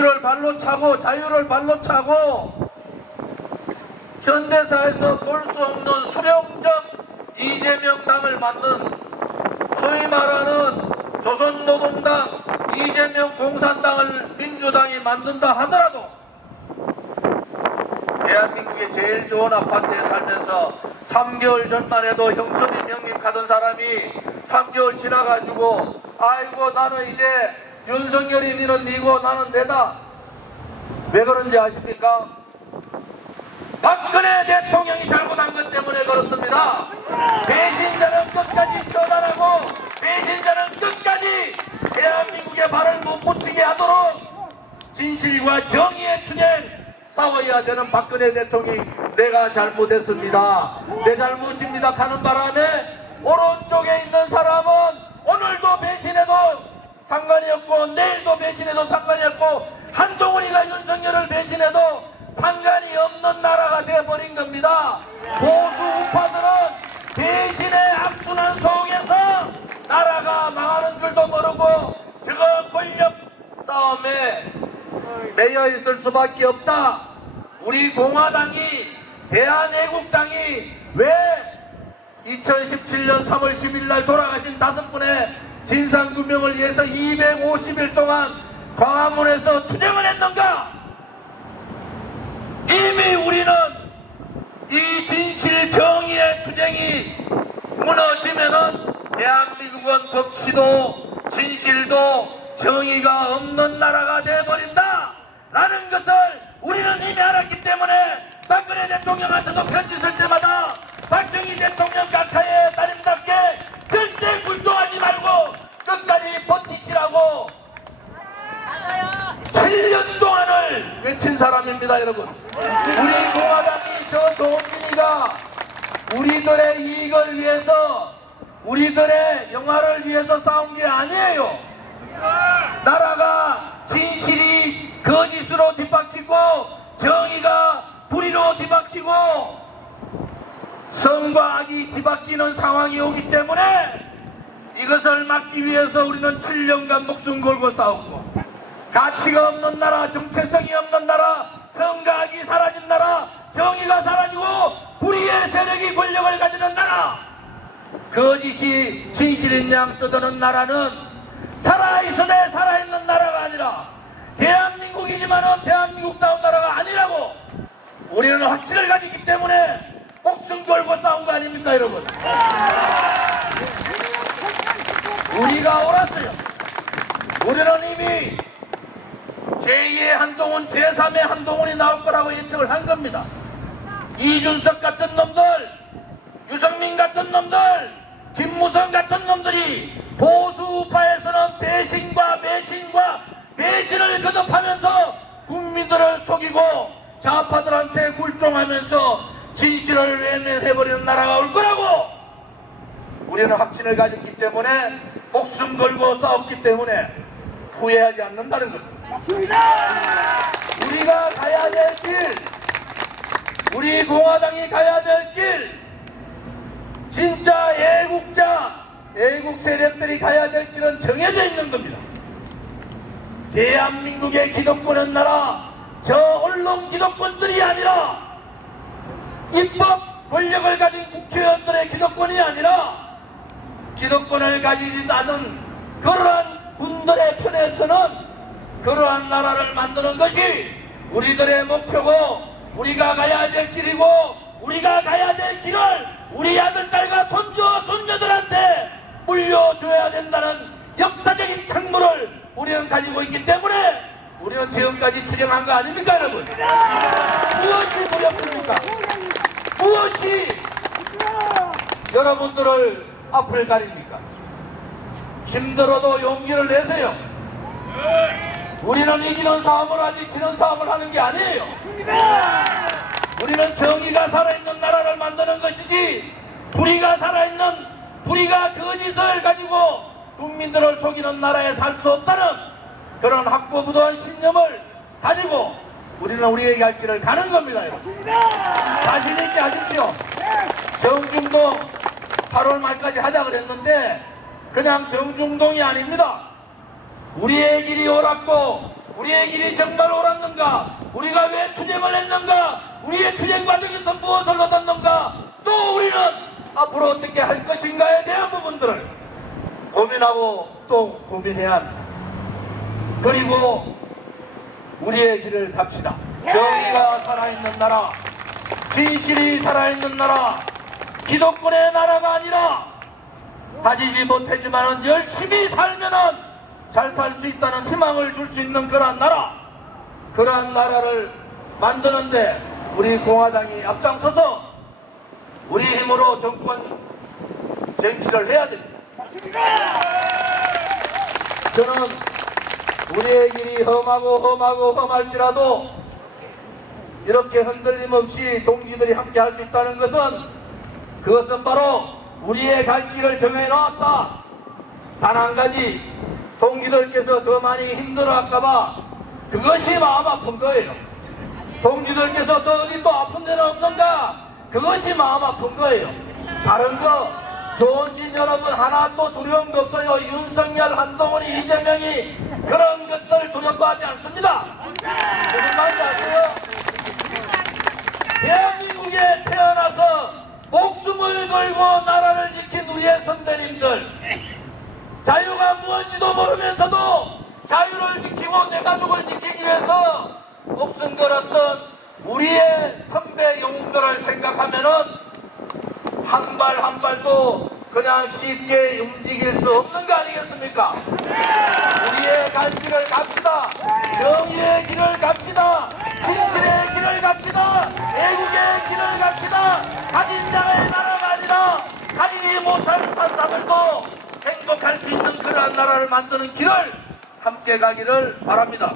민주를 발로 차고 자유를 발로 차고 현대사에서 볼 수 없는 수령적 이재명 당을 만든 소위 말하는 조선노동당 이재명 공산당을 민주당이 만든다 하더라도 대한민국의 제일 좋은 아파트에 살면서 3개월 전만 해도 형님 가던 사람이 3개월 지나가지고 아이고 나는 이제 윤석열이 니는 니고 나는 내다 왜 그런지 아십니까? 박근혜 대통령이 잘못한 것 때문에 그렇습니다. 배신자는 끝까지 처단하고 배신자는 끝까지 대한민국의 발을 못 붙이게 하도록 진실과 정의의 투쟁 싸워야 되는 박근혜 대통령이 내가 잘못했습니다. 내 잘못입니다. 가는 바람에 오른쪽에 있는 사람은 오늘도 배신해도 상관이 없고 내일도 배신해도 상관이 없고 한동훈이가 윤석열을 배신해도 상관이 없는 나라가 되어버린 겁니다. 보수 우파들은 배신의 악순환 속에서 나라가 망하는 줄도 모르고 저거 권력 싸움에 매여 있을 수밖에 없다. 우리 공화당이 대한애국당이 왜 2017년 3월 10일 날 돌아가신 다섯 분의 진상규명을 위해서 250일 동안 광화문에서 투쟁을 했는가? 이미 우리는 이 진실 정의의 투쟁이 무너지면은 대한민국은 법치도 진실도 정의가 없는 나라가 되어버린다 라는 것을 우리는 이미 알았기 때문에 박근혜 대통령한테도 편지 쓸 때마다 박정희 대통령 따님답게 절대 굴종하지 말고 끝까지 버티시라고 7년 동안을 외친 사람입니다, 여러분. 우리 공화당이 저 도민이가 우리들의 이익을 위해서, 우리들의 영화를 위해서 싸운 게 아니에요. 나라가 진실이 거짓으로 뒤바뀌고, 정의가 불의로 뒤바뀌고, 성과 악이 뒤바뀌는 상황이 오기 때문에 이것을 막기 위해서 우리는 7년간 목숨 걸고 싸웠고, 가치가 없는 나라, 정체성이 없는 나라, 성각이 사라진 나라, 정의가 사라지고 불의의 세력이 권력을 가지는 나라, 거짓이 진실인 양 떠드는 나라는 살아있으되 살아있는 나라가 아니라 대한민국이지만은 대한민국다운 나라가 아니라고 우리는 확신을 가지기 때문에 목숨 걸고 싸운 거 아닙니까 여러분? 우리가 옳았어요. 우리는 이미 제2의 한동훈, 제3의 한동훈이 나올 거라고 예측을 한 겁니다. 이준석 같은 놈들, 유승민 같은 놈들, 김무성 같은 놈들이 보수 우파에서는 배신과 매신과 배신을 거듭하면서 국민들을 속이고 좌파들한테 굴종하면서 진실을 외면해버리는 나라가 올 거라고 우리는 확신을 가졌기 때문에 목숨 걸고 싸웠기 때문에 후회하지 않는다는 겁니다. 우리가 가야 될 길, 우리 공화당이 가야 될 길, 진짜 애국자, 애국 세력들이 가야 될 길은 정해져 있는 겁니다. 대한민국의 기득권은 나라, 저 언론 기득권들이 아니라 입법 권력을 가진 국회의원들의 기득권이 아니라 기득권을 가지지 않은 그러한 분들의 편에서는 그러한 나라를 만드는 것이 우리들의 목표고 우리가 가야 될 길이고 우리가 가야 될 길을 우리 아들, 딸과 손주, 손녀들한테 물려줘야 된다는 역사적인 책무를 우리는 가지고 있기 때문에 우리는 지금까지 투쟁한 거 아닙니까 여러분? 무엇이 무렵입니까? 무엇이 여러분들을 앞을 가립니까? 힘들어도 용기를 내세요. 우리는 이기는 싸움을 하지 지는 싸움을 하는 게 아니에요. 우리는 정의가 살아있는 나라를 만드는 것이지 불의가 살아있는 불의가 거짓을 가지고 국민들을 속이는 나라에 살 수 없다는 그런 확고부도한 신념을 가지고 우리는 우리의 갈 길을 가는 겁니다. 여러분. 자신 있게 하십시오. 정중동 8월 말까지 하자 그랬는데 그냥 정중동이 아닙니다. 우리의 길이 옳았고 우리의 길이 정말 옳았는가? 우리가 왜 투쟁을 했는가? 우리의 투쟁 과정에서 무엇을 얻었는가? 또 우리는 앞으로 어떻게 할 것인가에 대한 부분들을 고민하고 또 고민해야 합니다. 그리고 우리의 길을 갑시다. 정의가 살아있는 나라, 진실이 살아있는 나라, 기독권의 나라가 아니라 가지지 못하지만은 열심히 살면은 잘 살 수 있다는 희망을 줄 수 있는 그러한 나라, 그러한 나라를 만드는데 우리 공화당이 앞장서서 우리 힘으로 정권 쟁취를 해야 됩니다. 저는 우리의 길이 험하고 험하고 험할지라도 이렇게 흔들림 없이 동지들이 함께 할 수 있다는 것은 그것은 바로 우리의 갈 길을 정해 놓았다. 단 한 가지 동지들께서 더 많이 힘들어 할까봐 그것이 마음 아픈 거예요. 동지들께서 더 어디 또 아픈 데는 없는가? 그것이 마음 아픈 거예요. 다른 거 좋은 진 여러분 하나 또 두려운 거 없어요. 윤석열, 한동훈이, 이재명이 그런 것들 두려워하지 않습니다. 무슨 말인지 아세요? 대한민국에 태어나서 목숨을 걸고 나라를 지킨 우리의 선배님들 자유가 무엇인지도 모르면서도 자유를 지키고 내 가족을 지키기 위해서 목숨 걸었던 우리의 선배 영웅들을 생각하면은 한 발 한 발도 그냥 쉽게 움직일 수 없는 거 아니겠습니까? 우리의 갈 길을 갑시다. 정의의 길을 갑시다. 진실의 길을 갑시다. 애국의 길을 갑시다. 가진 자의 나라가 아니라 가지지 못한 사람들도 행복할 수 있는 그러한 나라를 만드는 길을 함께 가기를 바랍니다.